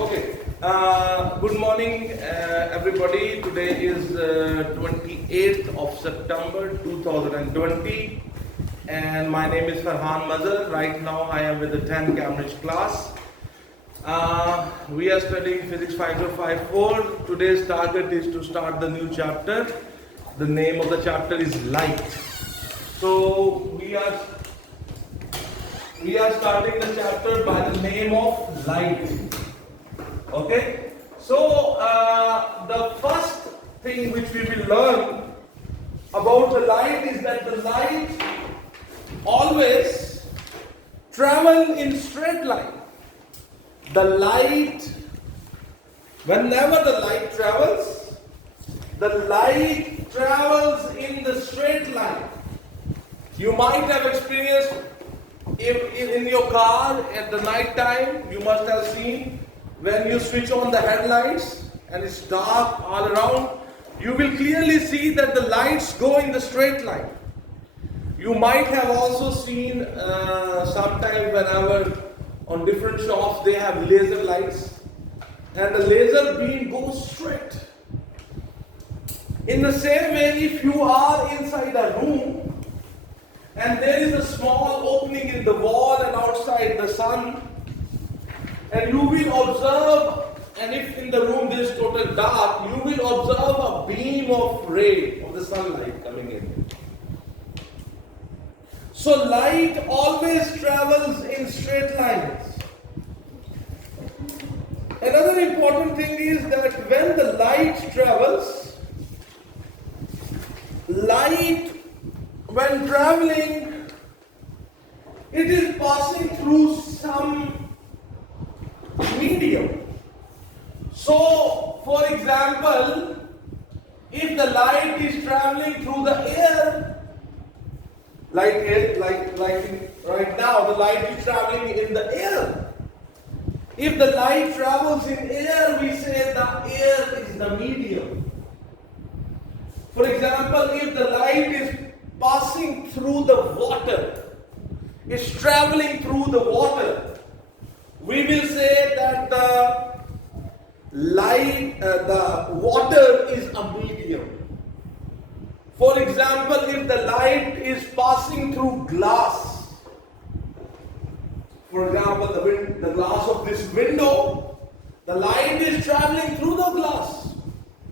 Okay. Good morning, everybody. Today is 28th of September 2020, and my name is Ferhan Mazher. Right now, I am with the 10th Cambridge class. We are studying Physics 5054. Today's target is to start the new chapter. The name of the chapter is Light. So we are starting the chapter by the name of Light. Okay, so the first thing which we will learn about the light is that the light always travel in straight line. The light, whenever the light travels in the straight line. You might have experienced in your car at the night time, you must have seen when you switch on the headlights and it's dark all around, you will clearly see that the lights go in the straight line. You might have also seen sometimes whenever on different shops they have laser lights and the laser beam goes straight. In the same way, if you are inside a room and there is a small opening in the wall and outside the sun, and you will observe, and if in the room there is total dark, you will observe a beam of ray of the sunlight coming in. So light always travels in straight lines. Another important thing is that when the light travels, light when traveling, it is passing through some medium. So, for example, if the light is traveling through the air, like right now, the light is traveling in the air. If the light travels in air, we say the air is the medium. For example, if the light is passing through the water, it's traveling through the water, we will say that the water is a medium. For example, if the light is passing through glass, for example, the glass of this window, the light is traveling through the glass.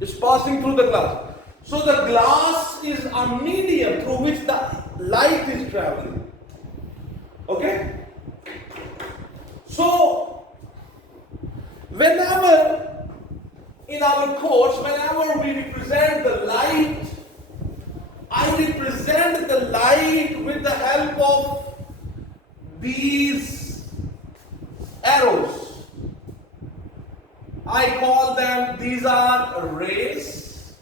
It's passing through the glass. So the glass is a medium through which the light is traveling. Okay? So, whenever in our course, whenever we represent the light, I represent the light with the help of these arrows. I call them, these are rays.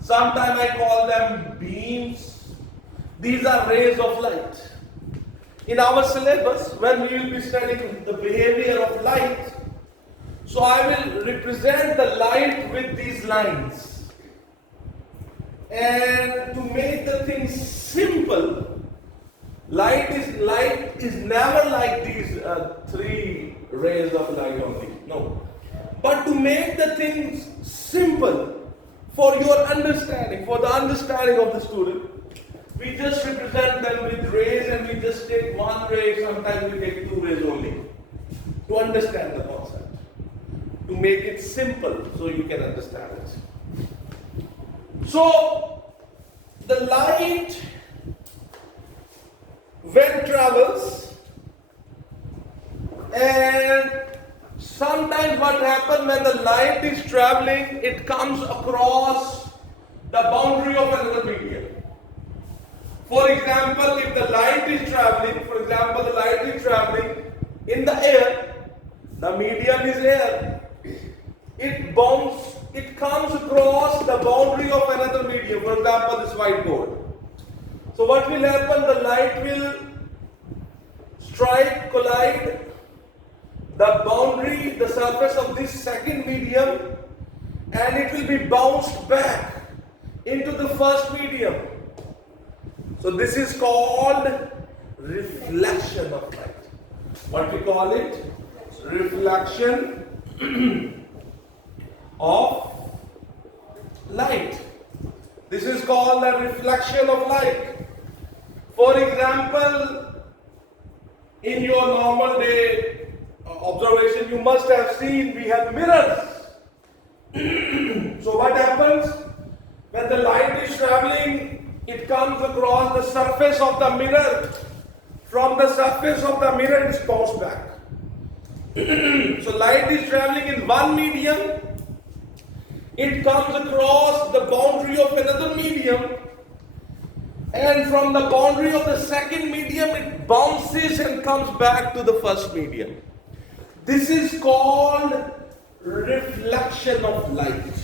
Sometimes I call them beams. These are rays of light. In our syllabus, when we will be studying the behavior of light, so I will represent the light with these lines. And to make the thing simple, light is never like these three rays of light only. No. But to make the things simple for your understanding, for the understanding of the student, we just represent them with rays and we just take one ray, sometimes we take two rays only to understand the concept. To make it simple so you can understand it. So, the light when travels, and sometimes what happens when the light is traveling, it comes across the boundary of another medium. For example, if the light is traveling, in the air, the medium is air. It comes across the boundary of another medium, for example, this whiteboard. So what will happen? The light will collide the boundary, the surface of this second medium, and it will be bounced back into the first medium. So this is called reflection of light. What we call it? Reflection of light. This is called the reflection of light. For example, in your normal day observation, you must have seen we have mirrors. So what happens? When the light is traveling, it comes across the surface of the mirror. From the surface of the mirror, it is bounced back. So light is traveling in one medium, it comes across the boundary of another medium, and from the boundary of the second medium, it bounces and comes back to the first medium. This is called reflection of light.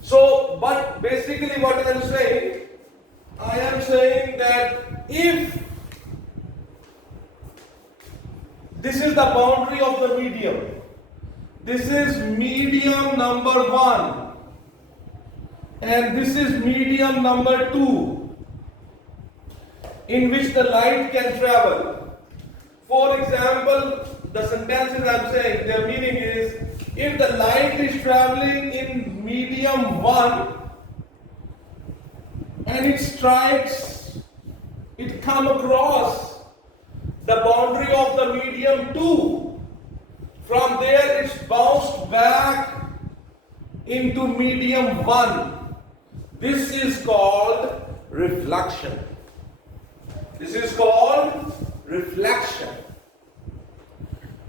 So, but basically what I am saying that if this is the boundary of the medium, this is medium number 1 and this is medium number 2 in which the light can travel. For example, the sentences I am saying, their meaning is, if the light is traveling in medium 1 and it come across the boundary of the medium 2, from there it's bounced back into medium 1. This is called reflection. This is called reflection.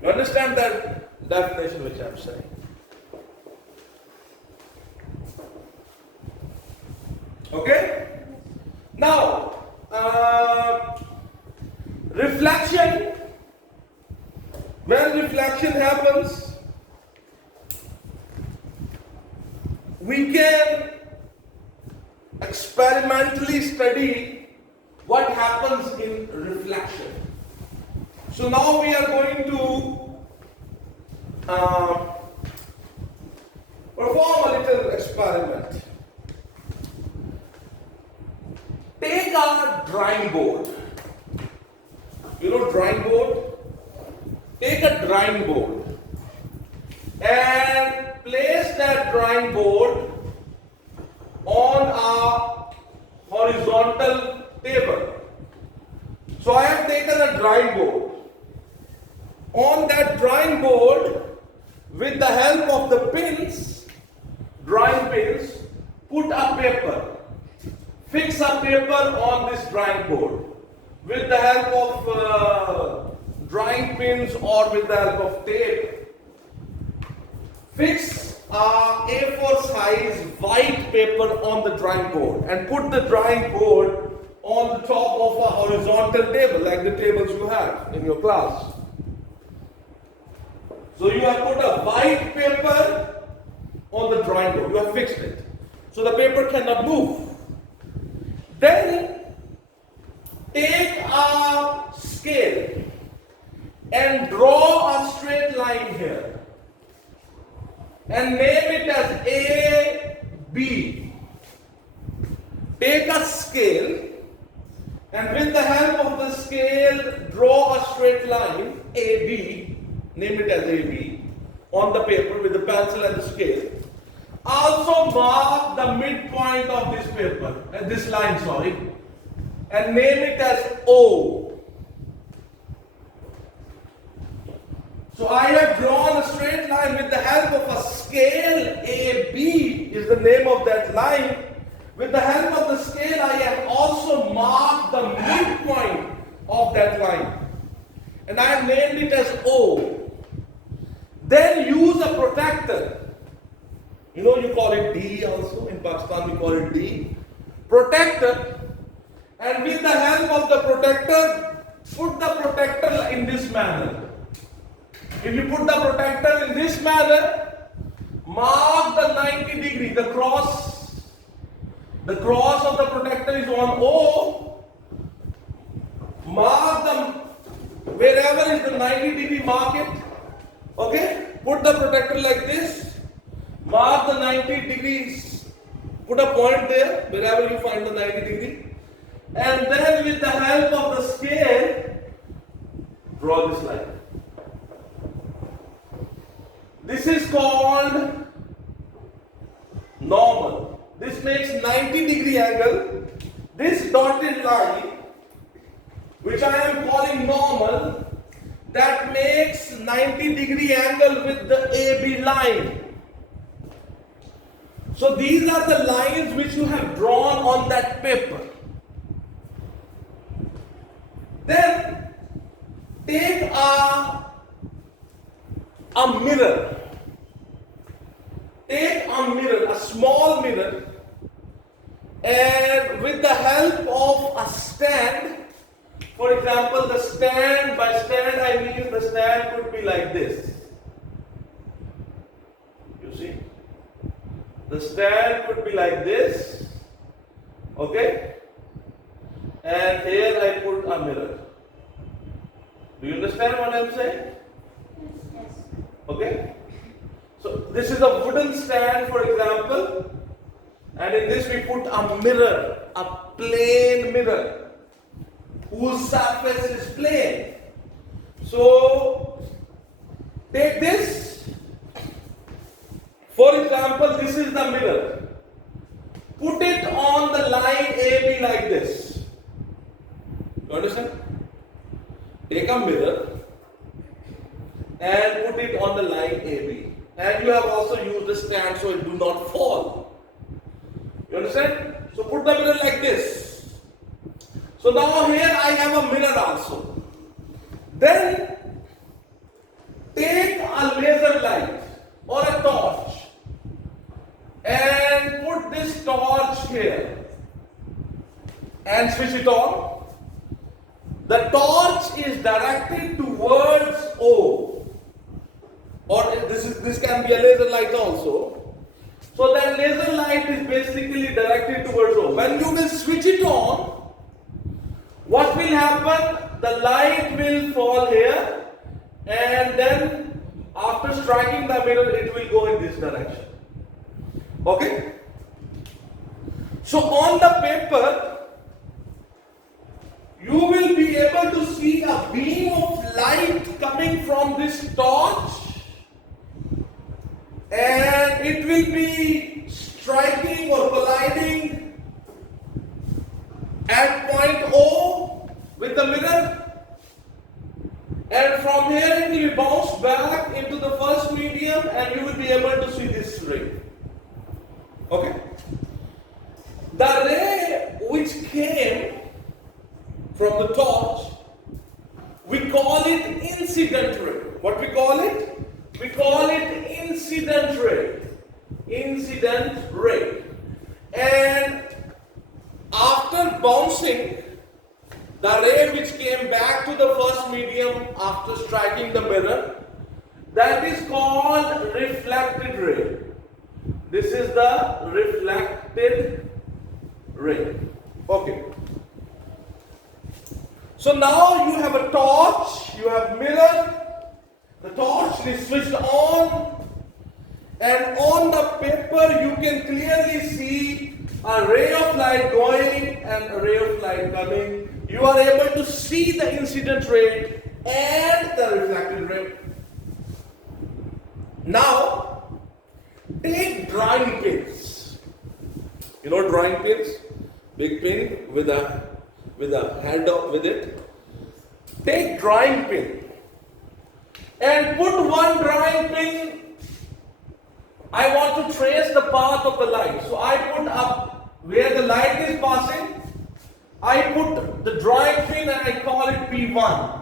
You understand that definition which I am saying? Okay? Now, reflection, when reflection happens, we can experimentally study what happens in reflection. So now we are going to perform a little experiment. Take a drawing board. You know drawing board? Take a drawing board and place that drawing board on a horizontal table. So I have taken a drawing board. On that drawing board, with the help of the pins, drawing pins, put a paper. Fix a paper on this drawing board with the help of drawing pins or with the help of tape. Fix a A4 size white paper on the drawing board and put the drawing board on the top of a horizontal table like the tables you have in your class. So you have put a white paper on the drawing board. You have fixed it. So the paper cannot move. Then take a scale and draw a straight line here and name it as A, B. Take a scale and with the help of the scale draw a straight line AB, name it as AB, on the paper with the pencil and the scale. Also mark the midpoint of this paper, this line, and name it as O. So I have drawn a straight line with the help of a scale. AB is the name of that line. With the help of the scale, I have also marked the midpoint of that line, and I have named it as O. Then use a protractor. You know, you call it D also. In Pakistan, we call it D. Protractor. And with the help of the protractor, put the protractor in this manner. If you put the protractor in this manner, mark the 90 degree, the cross of the protractor is on O. Mark them wherever is the 90 degree, mark it. Okay? Put the protractor like this. Mark the 90 degrees, put a point there, wherever you find the 90 degree. And then with the help of the scale, draw this line. This is called normal. This makes 90-degree angle. This dotted line, which I am calling normal, that makes 90-degree angle with the AB line. So these are the lines which you have drawn on that paper. Then take a mirror. Take a mirror, a small mirror, and with the help of a stand, for example, the stand, by stand I mean the stand could be like this. You see? The stand could be like this. Okay? And here I put a mirror. Do you understand what I am saying? Yes. Okay? So this is a wooden stand, for example, and in this we put a mirror, a plane mirror, whose surface is plane. So take this. For example, this is the mirror. Put it on the line AB like this. You understand? Take a mirror and put it on the line AB. And you have also used the stand so it do not fall. You understand? So put the mirror like this. So now here I have a mirror also. Then take a laser light or a torch and put this torch here and switch it on. The torch is directed towards O. Or this can be a laser light also. So that laser light is basically directed towards O. When you will switch it on, what will happen? The light will fall here, and then after striking the mirror, it will go in this direction. Okay? So on the paper, you will be able to see a beam of light coming from this torch, and it will be striking or colliding at point O with the mirror, and from here it will bounce back into the first medium, and you will be able to see this ray. Okay? The ray which came from the torch, we call it incident ray. What we call it? We call it incident ray. Incident ray. And after bouncing, the ray which came back to the first medium after striking the mirror, that is called reflected ray. This is the reflected ray. Okay. So now you have a torch, you have mirror, the torch is switched on, and on the paper you can clearly see a ray of light going and a ray of light coming. You are able to see the incident ray and the reflected ray. Now, take drawing pins. You know drawing pins? Big pin with a handle with it. Take drawing pin and put one drawing pin. I want to trace the path of the light. So I put up where the light is passing. I put the drawing pin and I call it P1.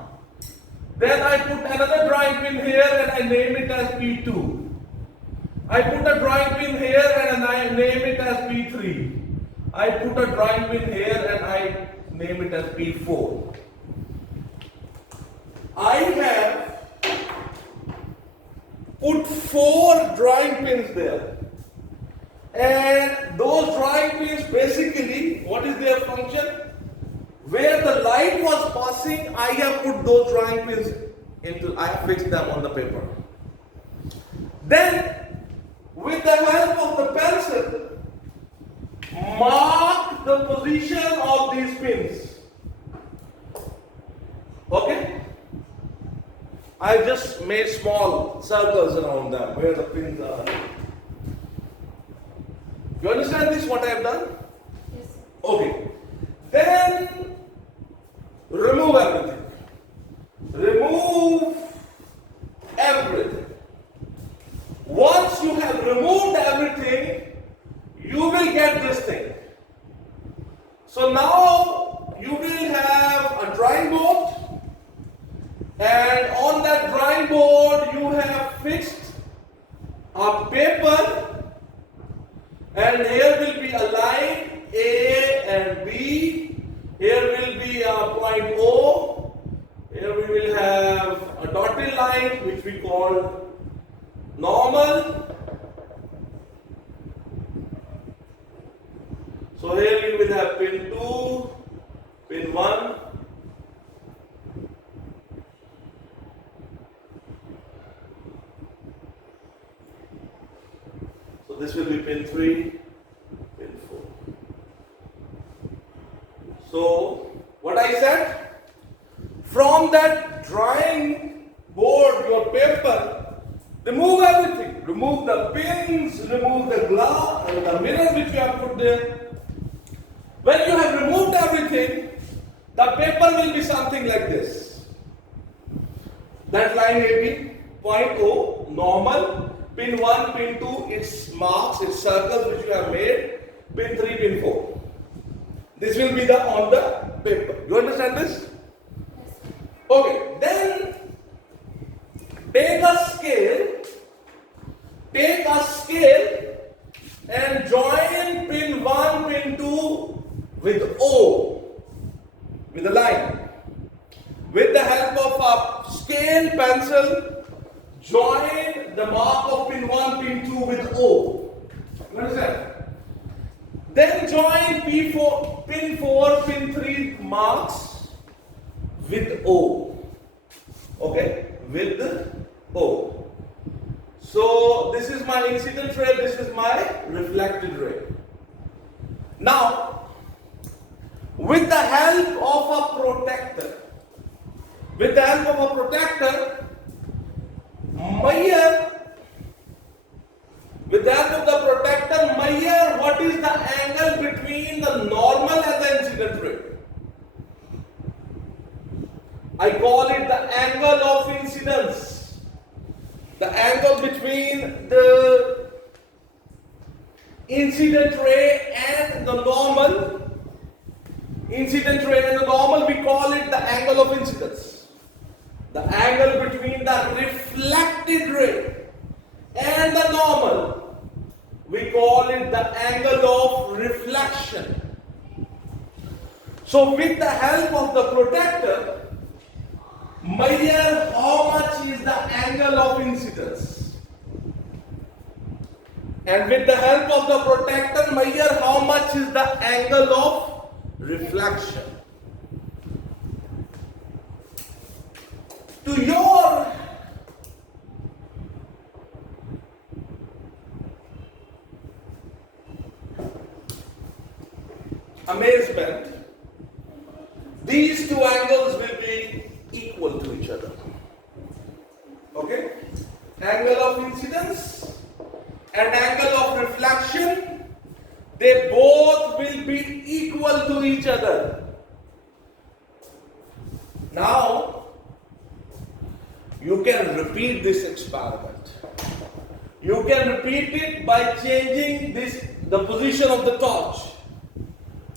Then I put another drawing pin here and I name it as P2. I put a drawing pin here and I name it as P3. I put a drawing pin here and I name it as P4. I have put 4 drawing pins there. And those drawing pins basically, what is their function? Where the light was passing, I have put those drawing pins into, I have fixed them on the paper. Then, with the help of the pencil, mark the position of these pins. Okay? I just made small circles around them where the pins are. You understand this, what I have done? Yes, sir. Okay. Then remove everything. Remove everything. Once you have removed everything, you will get this thing. So now you will have a drawing board, and on that drawing board you have fixed a paper, and here will be a line A and B. Here will be a point O. Here we will have a dotted line which we call normal. So here you will have pin 2, pin 1. So this will be pin 3, pin 4. So what I said, from that drawing board, your paper, remove everything. Remove the pins, remove the glass, the mirror which you have put there. When you have removed everything, the paper will be something like this. That line AB, point O, normal, pin 1, pin 2, its marks, its circles which you have made, pin 3, pin 4. This will be on the paper. You understand this? Yes, sir. Okay, then take a scale and join pin 1, pin 2 with O, with a line. With the help of a scale pencil, join the mark of pin 1, pin 2 with O. You understand? Then join pin 4, pin 3 marks with O. Okay? With O. So this is my incident ray, this is my reflected ray. Now, with the help of a protector, measure what is the angle between the normal and the incident ray. I call it the angle of incidence. The angle between the incident ray and the normal. Incident ray and the normal, we call it the angle of incidence. The angle between the reflected ray and the normal, we call it the angle of reflection. So with the help of the protector, measure how much is the angle of incidence. And with the help of the protector, measure how much is the angle of reflection. To your amazement, these two angles will be equal to each other. Okay? Angle of incidence and angle of reflection, they both will be equal to each other. Now, you can repeat this experiment. You can repeat it by changing the position of the torch.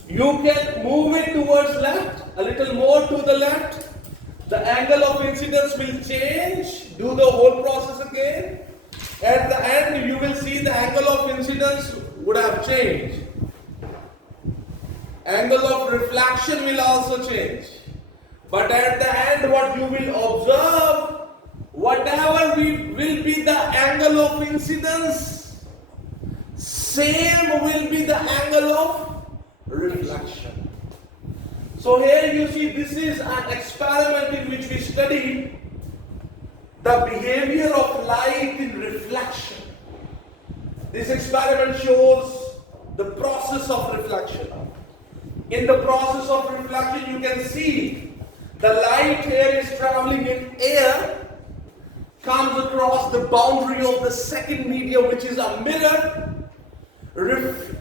You can move it towards left, a little more to the left. The angle of incidence will change. Do the whole process again. At the end, you will see the angle of incidence would have changed. Angle of reflection will also change. But at the end, what you will observe, whatever will be the angle of incidence, same will be the angle of reflection. So here you see, this is an experiment in which we study the behavior of light in reflection. This experiment shows the process of reflection. In the process of reflection, you can see the light here is traveling in air comes across the boundary of the second medium, which is a mirror,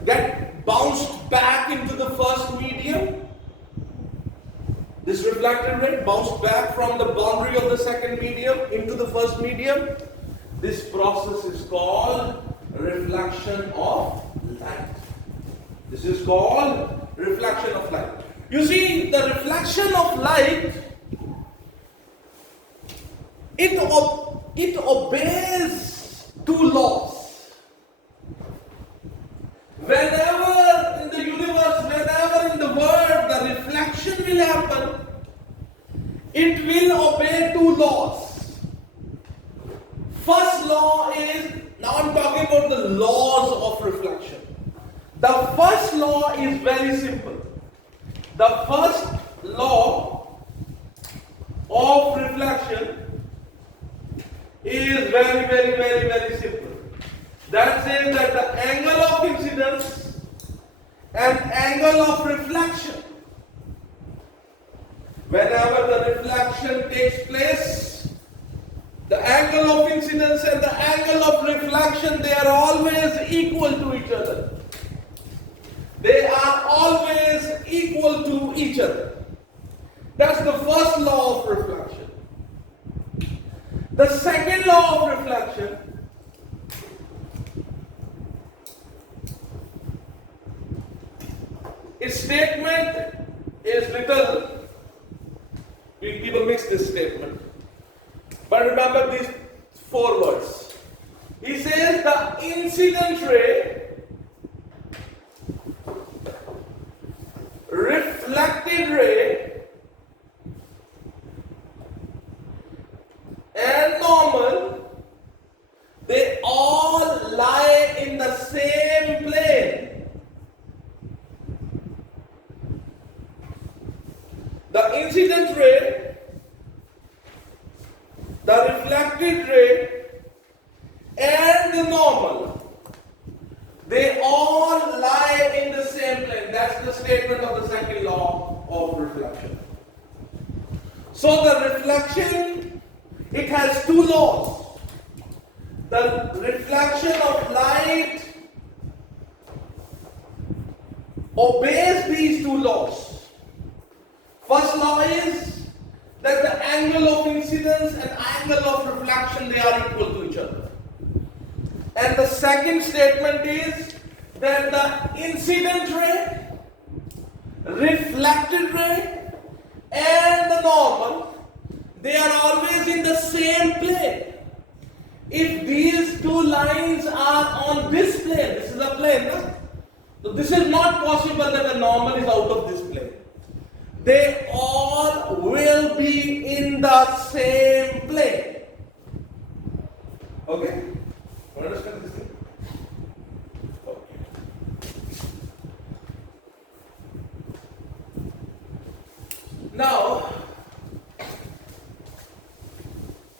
get bounced back into the first medium. This reflected ray bounced back from the boundary of the second medium into the first medium. This process is called reflection of light. This is called reflection of light. You see, the reflection of light, it obeys two laws. Whenever in the universe, whenever in the world the reflection will happen, it will obey two laws. First law is, now I'm talking about the laws of reflection. The first law is very simple. The first law of reflection is very simple. That says that the angle of incidence and angle of reflection, whenever the reflection takes place, the angle of incidence and the angle of reflection, they are always equal to each other. They are always equal to each other. That's the first law of reflection. The second law of reflection its statement is little, people mix this statement. But remember these four words. He says the incident ray, reflected ray, and normal, they all lie in the same plane. The incident ray, the reflected ray, and the normal, they all lie in the same plane. That's the statement of the second law of reflection. So the reflection, it has two laws. The reflection of light obeys these two laws. First law is that the angle of incidence and angle of reflection, they are equal to each other. And the second statement is that the incident ray, reflected ray, and the normal, they are always in the same plane. If these two lines are on this plane, this is a plane, no? So this is not possible that the normal is out of this plane. They all will be in the same plane. Okay? You understand this thing? Okay. Now,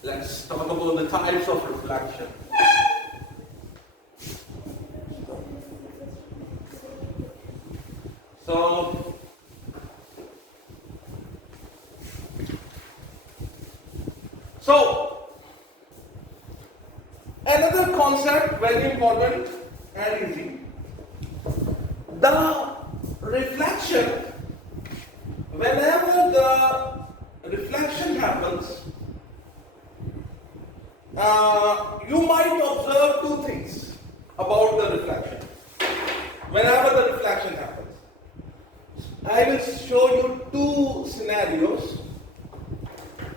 let's talk about the types of reflection. So, another concept very important and easy. The reflection, whenever the reflection happens, you might observe two things about the reflection. Whenever the reflection happens, I will show you two scenarios.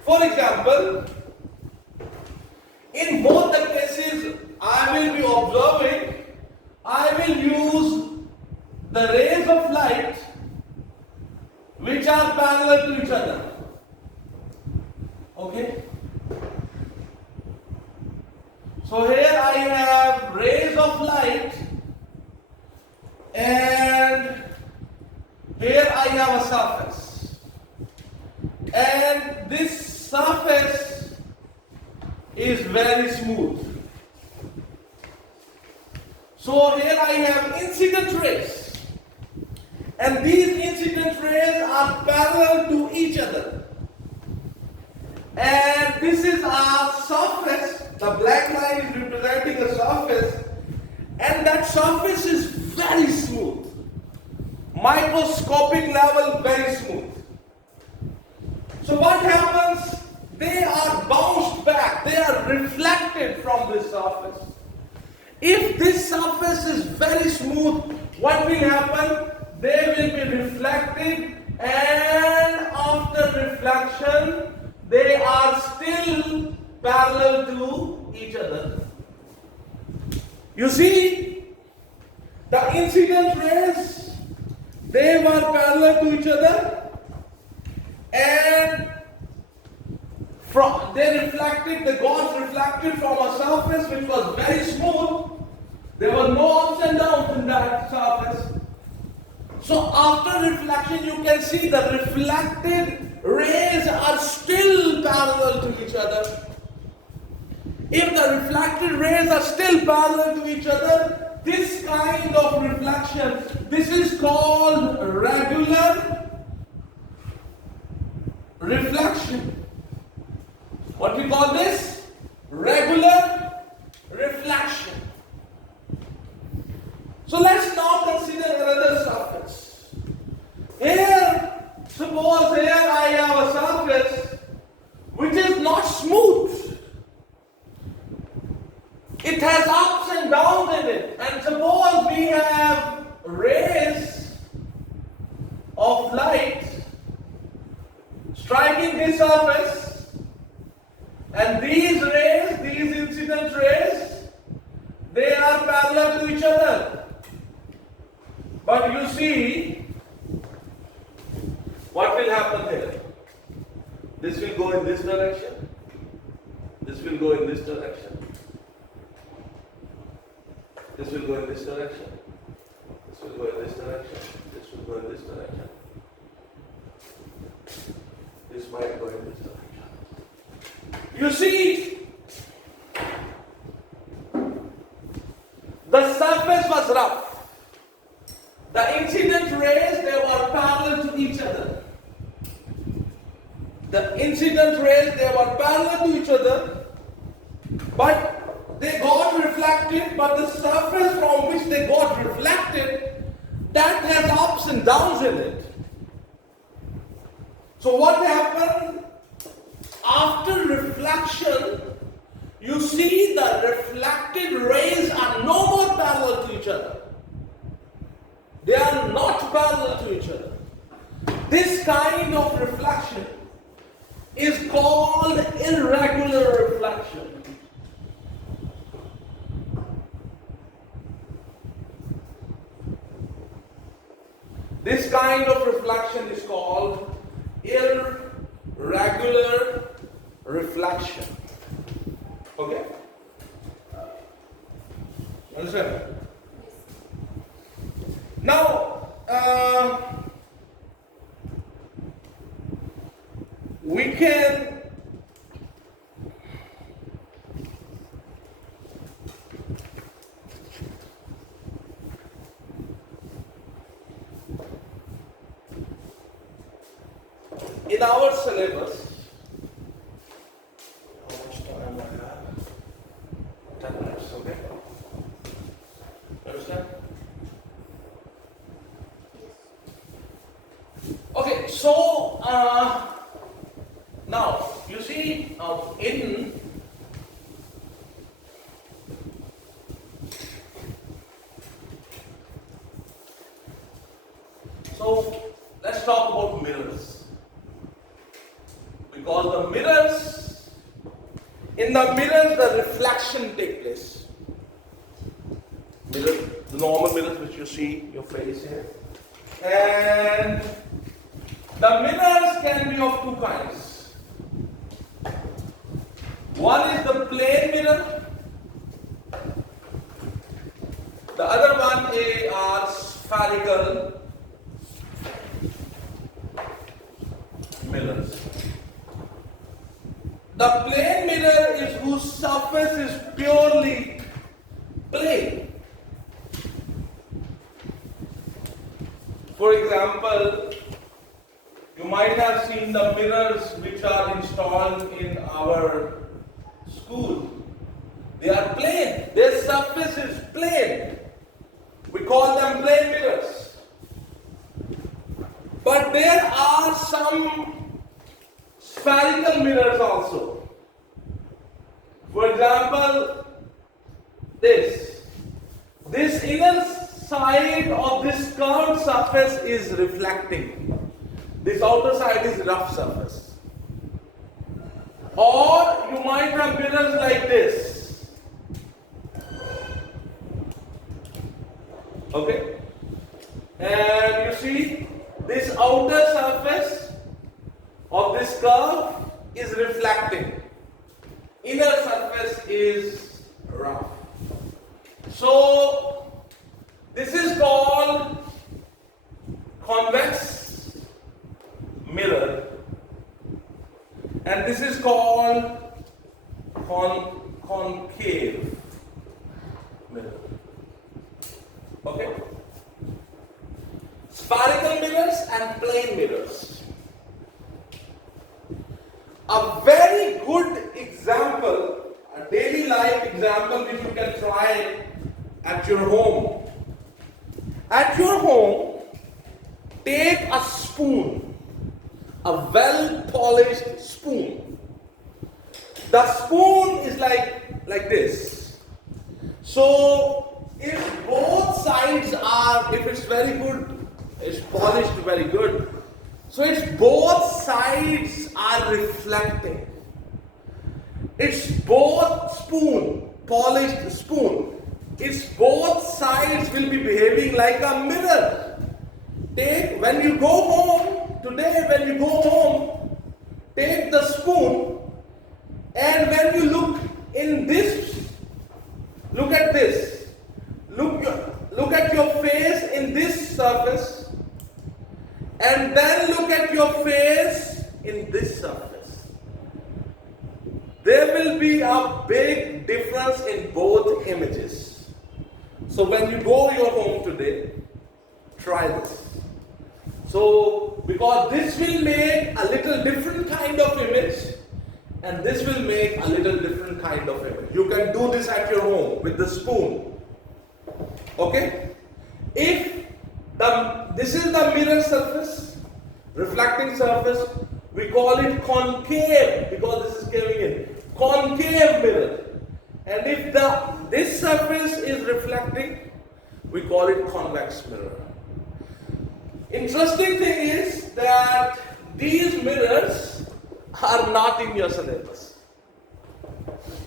For example, in both the cases, I will be observing, I will use the rays of light which are parallel to each other. Okay? So here I have rays of light and here I have a surface. And this surface is very smooth. So here I have incident rays. And these incident rays are parallel to each other. And this is our surface. The black line is representing a surface, and that surface is very smooth. Microscopic level, very smooth. So what happens? They are bounced back, they are reflected from this surface. If this surface is very smooth, what will happen? They will be reflected, and after reflection, they are still parallel to each other. You see, the incident rays, they were parallel to each other, and they reflected, the gods reflected from a surface which was very smooth. There were no ups and downs in that surface. So after reflection, you can see the reflected rays are still parallel to each other. If the reflected rays are still parallel to each other, this kind of reflection, this is called regular reflection. What we call this? Regular reflection. So let's now consider another surface. Here, suppose here I have a surface which is not smooth. It has ups and downs in it. And suppose we have rays of light striking this surface, and these rays, these incident rays, they are parallel to each other. But you see, what will happen here? This will go in this direction. This will go in this direction. This will go in this direction. This will go in this direction. This will go in this direction. This might go in this direction. You see, the surface was rough. The incident rays, they were parallel to each other. The incident rays, they were parallel to each other, but they got reflected, but the surface from which they got reflected, that has ups and downs in it. So what happened? After reflection, you see the reflected rays are no more parallel to each other. They are not parallel to each other. This kind of reflection is called irregular reflection. This kind of reflection is called irregular reflection. Okay? Understand? Now, we can in our syllabus, how much time I have? 10 minutes, okay? Understand? Okay, so now you see in so let's talk about mirrors, because the mirrors, in the mirrors the reflection takes place. Mirror, the normal mirrors which you see your face here, and the mirrors can be of two kinds. One is the plane mirror, the other one are spherical mirrors. The plane mirror is whose surface is purely plane. For example, You might have seen the mirrors which are installed in our school. They are plain. Their surface is plain. We call them plain mirrors. But there are some spherical mirrors also. For example, this inner side of this curved surface is reflecting. This outer side is rough surface. Or you might have mirrors like this. Okay? And you see, this outer surface of this curve is reflecting. Inner surface is rough. So, this is called convex mirror, and this is called concave mirror. Okay? Spherical mirrors and plane mirrors. A very good example, a daily life example which you can try at your home. At your home, take a spoon, a well-polished spoon. The spoon is like this. So, if both sides are, if it's very good, it's polished very good. So, its both sides are reflecting. It's both spoon, polished spoon. Its both sides will be behaving like a mirror. When you go home, today when you go home, take the spoon, and when you look in this, look at this. Look at your face in this surface, and then look at your face in this surface. There will be a big difference in both images. So when you go your home today, try this. So, because this will make a little different kind of image, and this will make a little different kind of image. You can do this at your home with the spoon. Okay? If this is the mirror surface, reflecting surface, we call it concave because this is caving in. Concave mirror. And if this surface is reflecting, we call it convex mirror. Interesting thing is that these mirrors are not in your syllabus.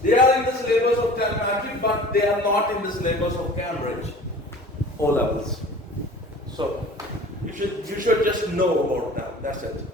They are in the syllabus of Telematic, but they are not in the syllabus of Cambridge O levels. So you should just know about that. That's it.